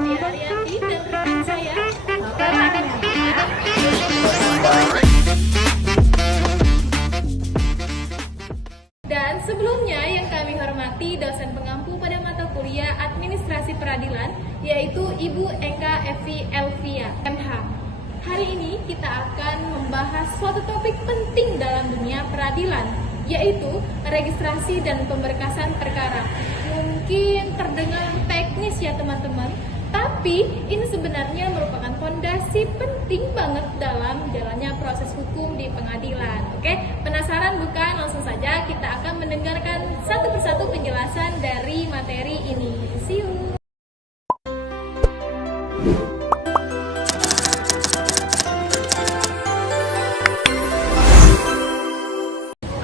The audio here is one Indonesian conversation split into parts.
Tia Arianti dan rekan saya Novel Agantia. Dan sebelumnya yang kami hormati dosen pengampu pada mata kuliah Administrasi Peradilan, yaitu Ibu Eka Evi Elvia, MH. Hari ini kita akan membahas suatu topik penting dalam dunia peradilan, yaitu registrasi dan pemberkasan perkara. Mungkin terdengar teknis ya teman-teman, tapi ini sebenarnya merupakan fondasi penting banget dalam jalannya proses hukum di pengadilan. Oke, penasaran bukan? Langsung saja kita akan mendengarkan satu persatu penjelasan dari materi ini. See you!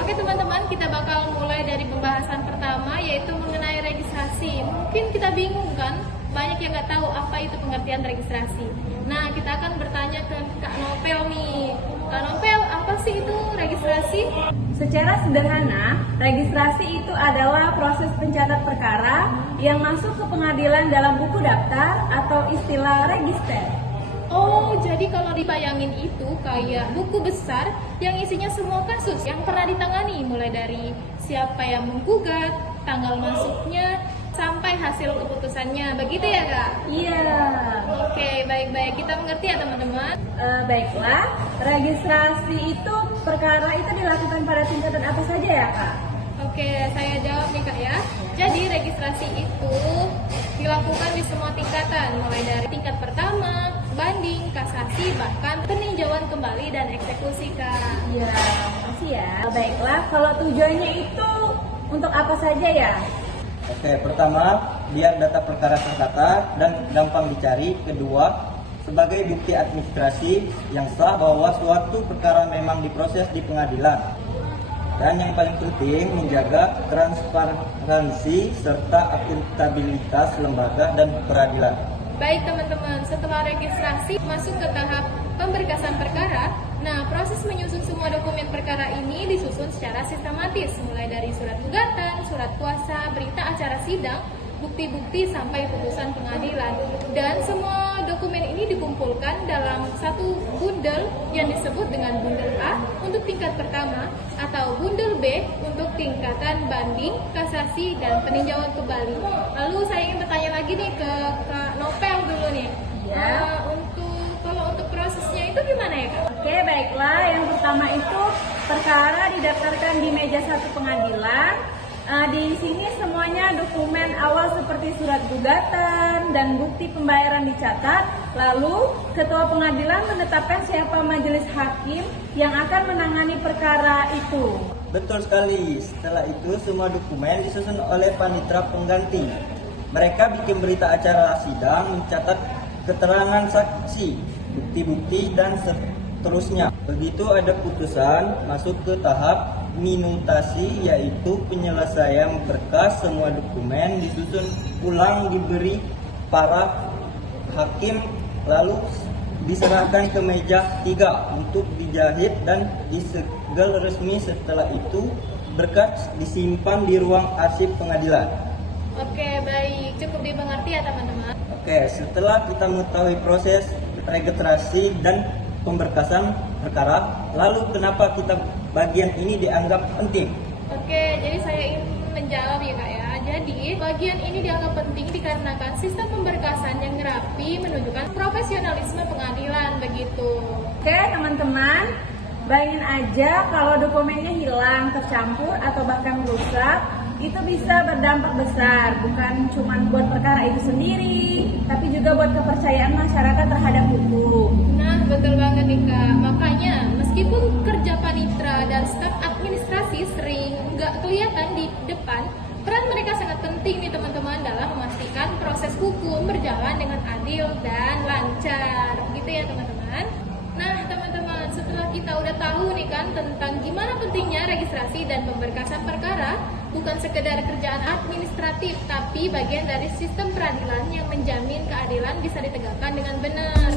Oke teman-teman, kita bakal mulai dari pembahasan pertama, yaitu mengenai registrasi. Mungkin kita bingung kan? Banyak yang nggak tahu apa itu pengertian registrasi. Nah, kita akan bertanya ke Kak Novel nih. Kak Novel, apa sih itu registrasi? Secara sederhana, registrasi itu adalah proses pencatat perkara yang masuk ke pengadilan dalam buku daftar atau istilah register. Oh, jadi kalau dibayangin itu kayak buku besar yang isinya semua kasus yang pernah ditangani, mulai dari siapa yang menggugat, tanggal masuknya, sampai hasil keputusannya. Begitu ya, Kak? Iya. Oke, baik-baik. Kita mengerti ya, teman-teman? Baiklah, registrasi itu perkara itu dilakukan pada tingkatan apa saja ya, Kak? Oke, saya jawab nih, Kak ya. Jadi, registrasi itu dilakukan di semua tingkatan, mulai dari tingkat pertama, banding, kasasi, bahkan peninjauan kembali dan eksekusi, Kak. Iya, makasih ya. Baiklah, kalau tujuannya itu untuk apa saja ya? Oke, pertama, biar data perkara tertata dan gampang dicari. Kedua, sebagai bukti administrasi yang sah bahwa suatu perkara memang diproses di pengadilan. Dan yang paling penting, menjaga transparansi serta akuntabilitas lembaga dan peradilan. Baik teman-teman, setelah registrasi masuk ke tahap pemberkasan perkara. Nah, proses menyusun semua dokumen perkara ini disusun secara sistematis, mulai dari surat gugatan, surat kuasa, berita acara sidang, bukti-bukti sampai putusan pengadilan. Dan semua dokumen ini dikumpulkan dalam satu bundel yang disebut dengan bundel A untuk tingkat pertama atau bundel B untuk tingkatan banding, kasasi, dan peninjauan kembali. Lalu saya ingin bertanya lagi nih ke Kak Novel dulu nih. Ya. Kalau untuk prosesnya itu gimana ya, Kak? Oke, baiklah. Yang pertama itu perkara didaftarkan di meja satu pengadilan. Di sini semuanya dokumen awal seperti surat gugatan dan bukti pembayaran dicatat. Lalu ketua pengadilan menetapkan siapa majelis hakim yang akan menangani perkara itu. Betul sekali. Setelah itu, semua dokumen disusun oleh panitera pengganti. Mereka bikin berita acara sidang, mencatat keterangan saksi, bukti-bukti, dan seterusnya. Begitu ada putusan, masuk ke tahap minutasi, yaitu penyelesaian berkas. Semua dokumen disusun ulang, diberi para hakim, lalu diserahkan ke meja 3 untuk dijahit dan disegel resmi. Setelah itu, berkas disimpan di ruang arsip pengadilan. Oke, baik. Cukup dimengerti ya, teman-teman. Oke, setelah kita mengetahui proses registrasi dan pemberkasan perkara, lalu kenapa kita bagian ini dianggap penting? Oke, jadi saya ingin menjawab ya, Kak ya. Jadi, bagian ini dianggap penting dikarenakan sistem pemberkasan yang rapi menunjukkan profesionalisme pengadilan, begitu. Oke, teman-teman. Bayangin aja kalau dokumennya hilang, tercampur, atau bahkan rusak, itu bisa berdampak besar, bukan cuma buat perkara itu sendiri, tapi juga buat kepercayaan masyarakat terhadap hukum. Nah, betul banget nih, Kak. Makanya, meskipun kerja panitera dan staf administrasi sering nggak kelihatan di depan, peran mereka sangat penting nih teman-teman dalam memastikan proses hukum berjalan dengan adil dan lancar. Gitu ya teman-teman. Nah teman-teman, setelah kita udah tahu nih kan tentang gimana pentingnya registrasi dan pemberkasan perkara, bukan sekedar kerjaan administratif, tapi bagian dari sistem peradilan yang menjamin keadilan bisa ditegakkan dengan benar.